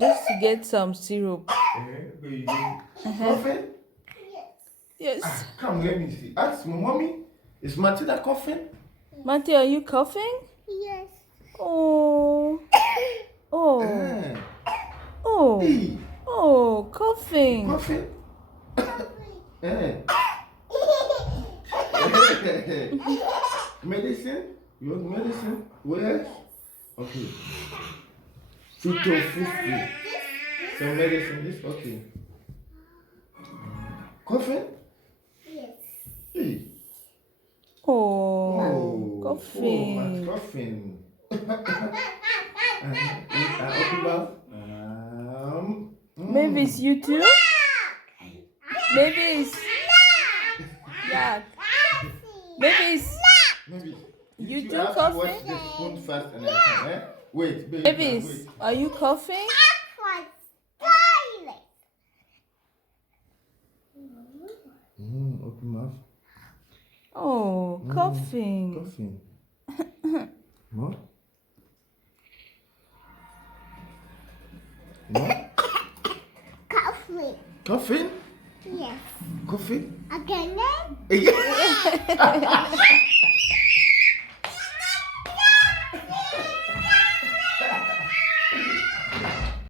just to get some syrup. Coughing? Yes. Come, let me see. Ask mommy. Is Matilda coughing? Matthew, are you coughing? Yes. Oh. Oh. Eh. Oh. Hey, Oh, coughing. coughing? Eh. Medicine? You want medicine? Where? Okay. Futo fufu. Some medicine, this? Okay. Coughing? Yes. Hey. Oh, Oh, coughing. coughing. Open mouth. Maybe it's you too? Maybe it's Jack. Maybe it's Maybe. you too have to coughing? watch the spoon first and then come, eh? Wait, baby. Maybe wait. it's, are you coughing? Open mouth. Oh, coughing. Coughing. What? What? Coffee. Coughing? Yes. Coughing? Again? Yeah.